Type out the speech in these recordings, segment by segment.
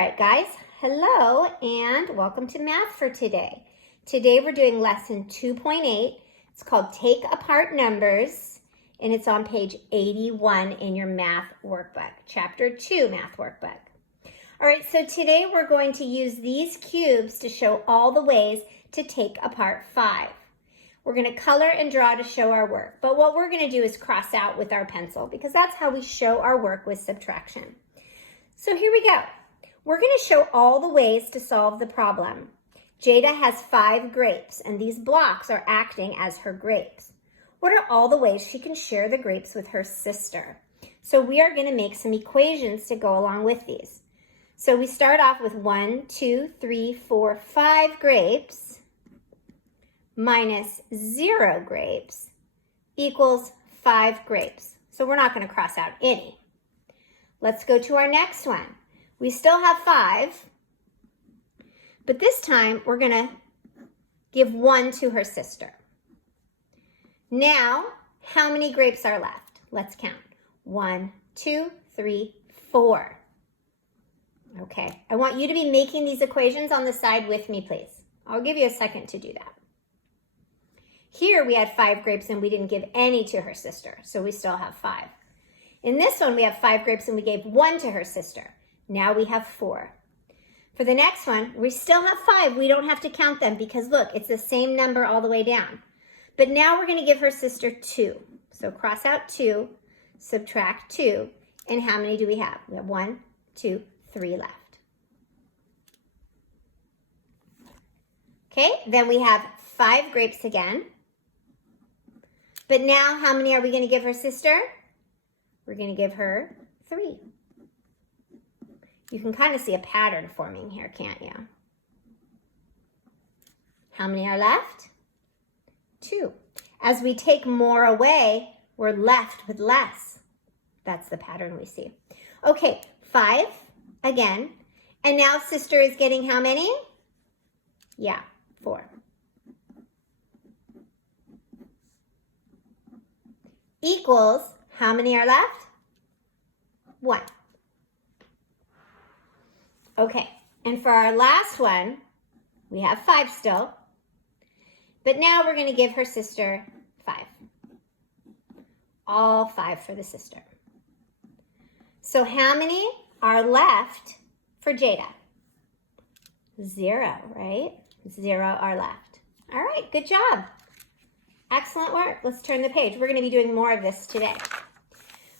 right, guys. Hello and welcome to math for today. Today we're doing lesson 2.8. It's called Take Apart Numbers, and it's on page 81 in your math workbook, chapter 2 math workbook. All right, so today we're going to use these cubes to show all the ways to take apart 5. We're going to color and draw to show our work, but what we're going to do is cross out with our pencil because that's how we show our work with subtraction. So here we go. We're going to show all the ways to solve the problem. Jada has 5 grapes, and these blocks are acting as her grapes. What are all the ways she can share the grapes with her sister? So we are going to make some equations to go along with these. So we start off with 1, 2, 3, 4, 5 grapes minus 0 grapes equals 5 grapes. So we're not going to cross out any. Let's go to our next one. We still have 5, but this time we're going to give 1 to her sister. Now, how many grapes are left? Let's count. 1, 2, 3, 4. Okay, I want you to be making these equations on the side with me, please. I'll give you a second to do that. Here we had 5 grapes and we didn't give any to her sister, so we still have 5. In this one, we have 5 grapes and we gave 1 to her sister. Now we have 4. For the next one, we still have 5. We don't have to count them because look, it's the same number all the way down. But now we're going to give her sister 2. So cross out 2, subtract 2, and how many do we have? We have 1, 2, 3 left. Okay, then we have 5 grapes again. But now how many are we going to give her sister? We're going to give her 3. You can kind of see a pattern forming here, can't you? How many are left? 2. As we take more away, we're left with less. That's the pattern we see. Okay, 5 again. And now sister is getting how many? Yeah, 4. Equals, how many are left? 1. Okay, and for our last one, we have 5 still. But now we're going to give her sister 5. All 5 for the sister. So how many are left for Jada? 0, right? 0 are left. All right, good job. Excellent work. Let's turn the page. We're going to be doing more of this today.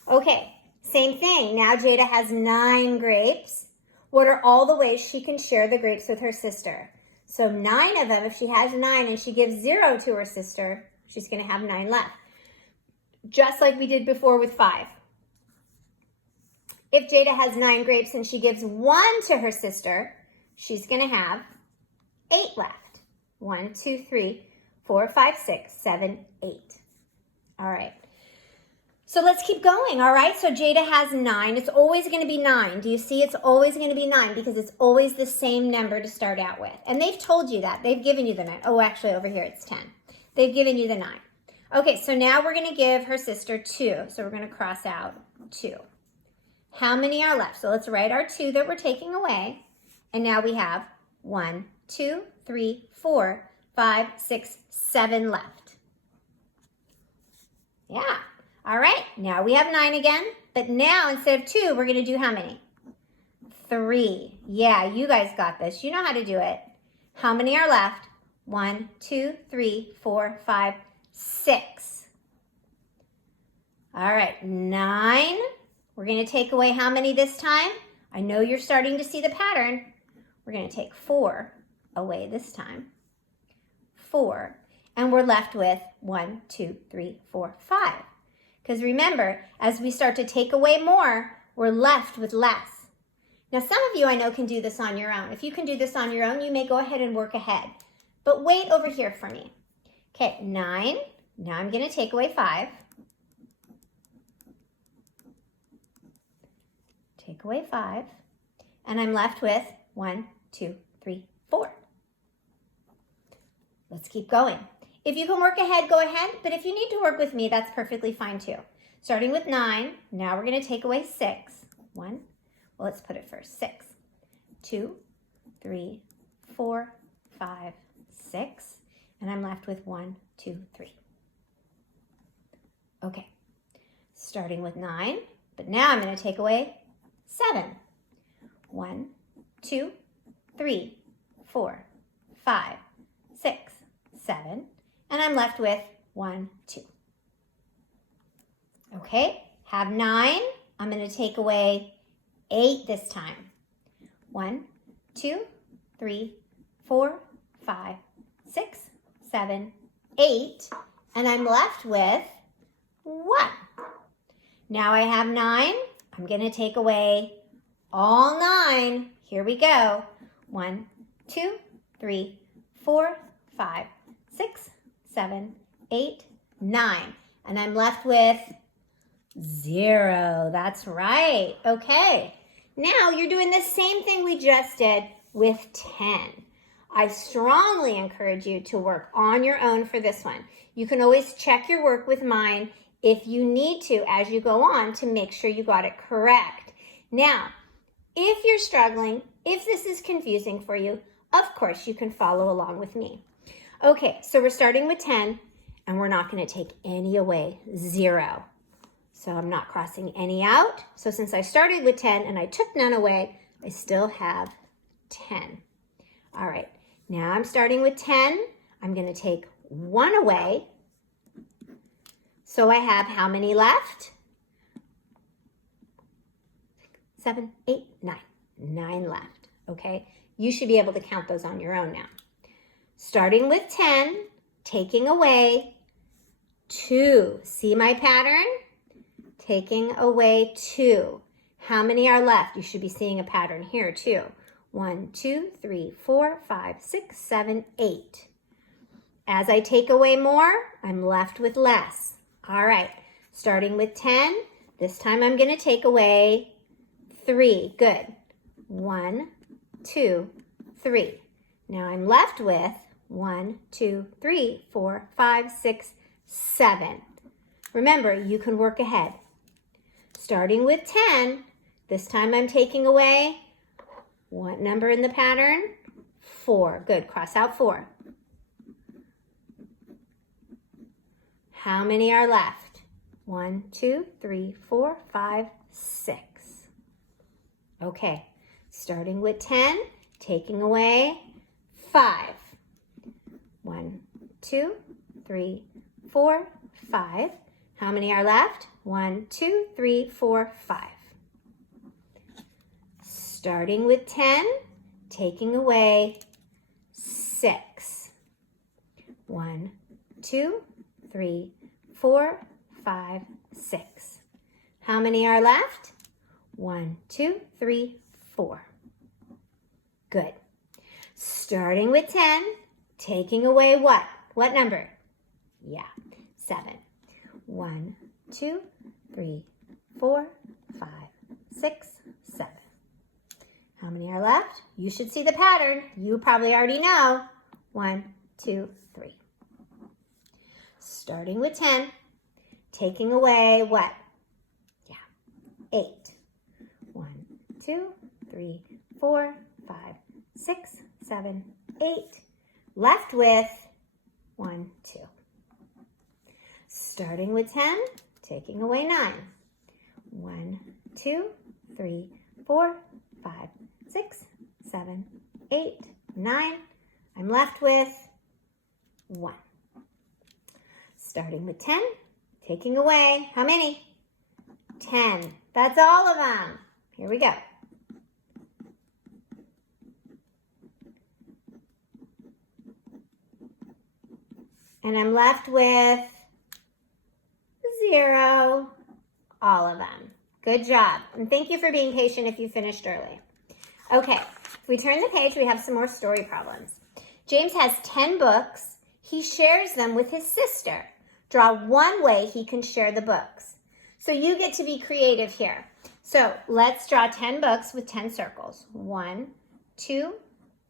Okay, same thing. Now Jada has 9 grapes. What are all the ways she can share the grapes with her sister? So 9 of them, if she has 9 and she gives 0 to her sister, she's going to have 9 left. Just like we did before with 5. If Jada has 9 grapes and she gives 1 to her sister, she's going to have 8 left. 1, 2, 3, 4, 5, 6, 7, 8. All right. So let's keep going, all right? So Jada has 9. It's always going to be 9. Do you see? It's always going to be 9 because it's always the same number to start out with. And they've told you that. They've given you the 9. Oh, actually, over here it's 10. They've given you the 9. Okay, so now we're going to give her sister 2. So we're going to cross out 2. How many are left? So let's write our 2 that we're taking away. And now we have 1, 2, 3, 4, 5, 6, 7 left. Yeah. All right, now we have 9 again, but now instead of 2, we're going to do how many? 3. Yeah, you guys got this. You know how to do it. How many are left? 1, 2, 3, 4, 5, 6. All right, 9. We're going to take away how many this time? I know you're starting to see the pattern. We're going to take 4 away this time. 4. And we're left with 1, 2, 3, 4, 5. Because remember, as we start to take away more, we're left with less. Now, some of you I know can do this on your own. If you can do this on your own, you may go ahead and work ahead. But wait over here for me. Okay, 9. Now I'm going to take away 5. Take away 5. And I'm left with 1, 2, 3, 4. Let's keep going. If you can work ahead, go ahead. But if you need to work with me, that's perfectly fine too. Starting with 9, now we're going to take away 6. 1, well, let's put it first, 6. 2, 3, 4, 5, 6, and I'm left with 1, 2, 3. Okay, starting with 9, but now I'm going to take away 7. 1, 2, 3, 4, 5, 6, 7, and I'm left with 1, 2. Okay, have 9. I'm going to take away 8 this time. 1, 2, 3, 4, 5, 6, 7, 8, and I'm left with 1. Now I have 9. I'm going to take away all 9. Here we go. 1, 2, 3, 4, 5, 6, 7, 8, 9. And I'm left with 0. That's right. Okay. Now you're doing the same thing we just did with 10. I strongly encourage you to work on your own for this one. You can always check your work with mine if you need to as you go on to make sure you got it correct. Now, if you're struggling, if this is confusing for you, of course you can follow along with me. Okay, so we're starting with 10 and we're not going to take any away, 0. So I'm not crossing any out. So since I started with 10 and I took none away, I still have 10. All right, now I'm starting with 10. I'm going to take 1 away. So I have how many left? 7, 8, 9. 9 left, okay? You should be able to count those on your own now. Starting with 10, taking away 2. See my pattern? Taking away 2. How many are left? You should be seeing a pattern here too. 1, 2, 3, 4, 5, 6, 7, 8. As I take away more, I'm left with less. All right, starting with 10, this time I'm going to take away 3. Good. 1, 2, 3. Now I'm left with 1, 2, 3, 4, 5, 6, 7. Remember, you can work ahead. Starting with 10, this time I'm taking away what number in the pattern? 4. Good. Cross out 4. How many are left? 1, 2, 3, 4, 5, 6. Okay. Starting with 10, taking away 5. 1, 2, 3, 4, 5. How many are left? 1, 2, 3, 4, 5. Starting with 10, taking away 6. 1, 2, 3, 4, 5, 6. How many are left? 1, 2, 3, 4. Good. Starting with 10, taking away what? What number? Yeah, 7. 1, 2, 3, 4, 5, 6, 7. How many are left? You should see the pattern. You probably already know. 1, 2, 3. Starting with 10, taking away what? Yeah, 8. 1, 2, 3, 4, 5, 6, 7, 8. Left with 1, 2. Starting with 10, taking away 9. 1, 2, 3, 4, 5, 6, 7, 8, 9. I'm left with 1. Starting with 10, taking away, how many? 10. That's all of them. Here we go. And I'm left with 0. All of them. Good job. And thank you for being patient if you finished early. Okay, if we turn the page, we have some more story problems. James has 10 books. He shares them with his sister. Draw one way he can share the books. So you get to be creative here. So let's draw 10 books with 10 circles. 1, 2,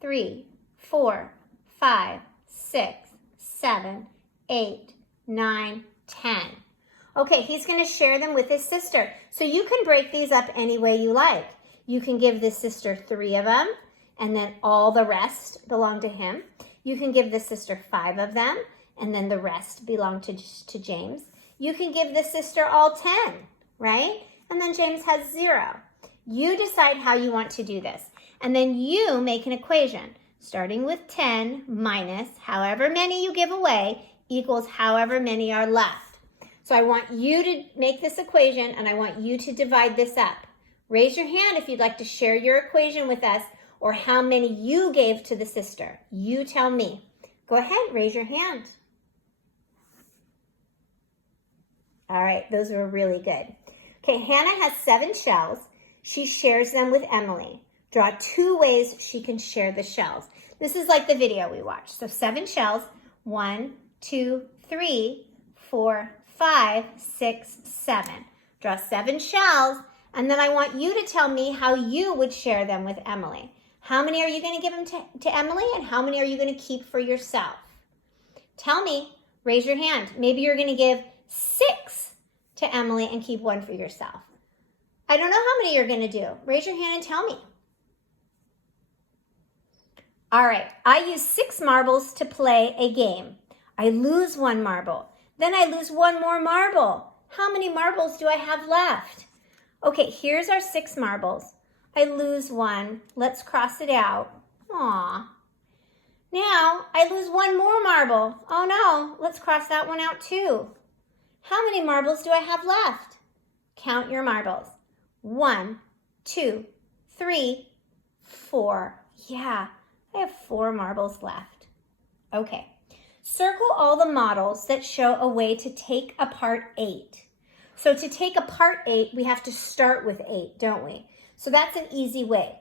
3, 4, 5, 6, 7, 8, 9, 10. Okay, he's going to share them with his sister. So you can break these up any way you like. You can give this sister 3 of them, and then all the rest belong to him. You can give this sister 5 of them, and then the rest belong to James. You can give this sister all 10, right? And then James has 0. You decide how you want to do this. And then you make an equation, starting with 10 minus however many you give away equals however many are left. So I want you to make this equation, and I want you to divide this up. Raise your hand if you'd like to share your equation with us, or how many you gave to the sister. You tell me. Go ahead, raise your hand. All right, those were really good. Okay, Hannah has 7 shells. She shares them with Emily. Draw 2 ways she can share the shells. This is like the video we watched. So 7 shells, 1, 2, 3, 4, 5, 6, 7. Draw 7 shells, and then I want you to tell me how you would share them with Emily. How many are you going to give them to Emily, and how many are you going to keep for yourself? Tell me. Raise your hand. Maybe you're going to give 6 to Emily and keep 1 for yourself. I don't know how many you're going to do. Raise your hand and tell me. All right, I use 6 marbles to play a game. I lose 1 marble. Then I lose 1 more marble. How many marbles do I have left? Okay, here's our 6 marbles. I lose 1. Let's cross it out. Aw. Now, I lose 1 more marble. Oh no, let's cross that one out too. How many marbles do I have left? Count your marbles. 1, 2, 3, 4. Yeah, I have 4 marbles left. Okay, circle all the models that show a way to take apart 8. So to take apart 8, we have to start with 8, don't we? So that's an easy way.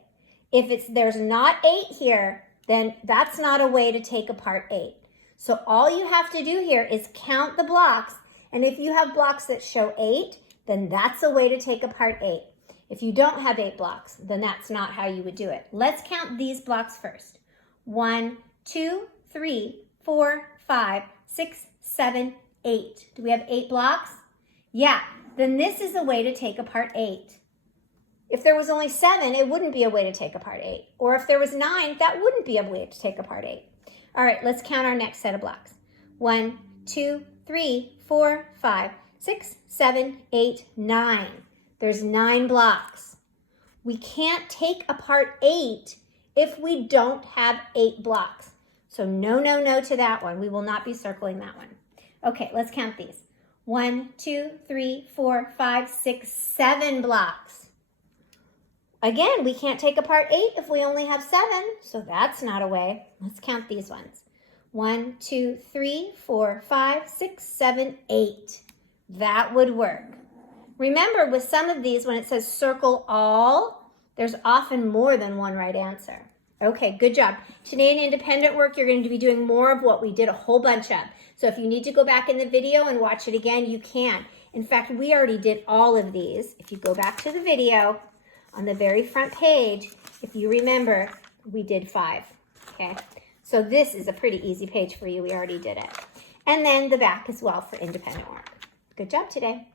If there's not 8 here, then that's not a way to take apart 8. So all you have to do here is count the blocks, and if you have blocks that show 8, then that's a way to take apart 8. If you don't have 8 blocks, then that's not how you would do it. Let's count these blocks first. 1, 2, 3, 4, 5, 6, 7, 8. Do we have 8 blocks? Yeah, then this is a way to take apart 8. If there was only 7, it wouldn't be a way to take apart 8. Or if there was 9, that wouldn't be a way to take apart 8. All right, let's count our next set of blocks. 1, 2, 3, 4, 5, 6, 7, 8, 9. There's 9 blocks. We can't take apart 8 if we don't have 8 blocks. So no, no, no to that one. We will not be circling that one. Okay, let's count these. 1, 2, 3, 4, 5, 6, 7 blocks. Again, we can't take apart 8 if we only have 7, so that's not a way. Let's count these ones. 1, 2, 3, 4, 5, 6, 7, 8. That would work. Remember, with some of these, when it says circle all, there's often more than one right answer. Okay, good job. Today in independent work, you're going to be doing more of what we did a whole bunch of. So if you need to go back in the video and watch it again, you can. In fact, we already did all of these. If you go back to the video, on the very front page, if you remember, we did 5, okay? So this is a pretty easy page for you. We already did it. And then the back as well for independent work. Good job today.